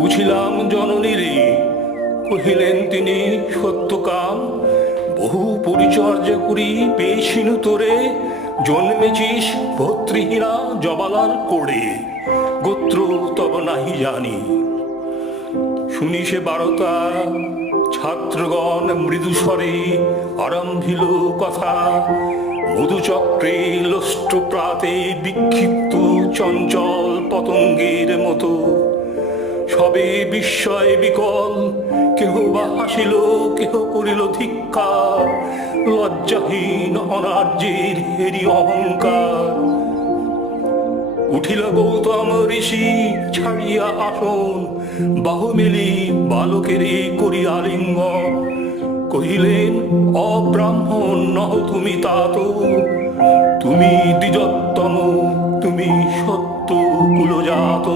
বুঝিলাম জননীরে, কহিলেন তিনি সত্যকাম। বহু পরিচর্যা করি পেয়েছিনু তোরে, জন্মেছিস ভর্তৃহীনা জবালার করে, গোত্র তব নাহি জানি। শুনি সে বারতা, ছাত্রগণ মৃদুস্বরে আরম্ভিল কথা। মধুচক্রে লোষ্ট প্রাতে বিক্ষিপ্ত চঞ্চল পতঙ্গের মতো, সবে বিস্ময় বিকল। কেহ বা হাসিল, কেহ করিল ধিক্কার, লজ্জাহীন অনার্যের হেরি অহংকার। উঠিল গৌতম ঋষি ছাড়িয়া আসন, বাহু মেলি বালকেরে করি আলিঙ্গন। কহিলেন, অব্রাহ্মণ নহ তুমি তাত, তুমি দ্বিজোত্তম, তুমি সত্য কুলজাত।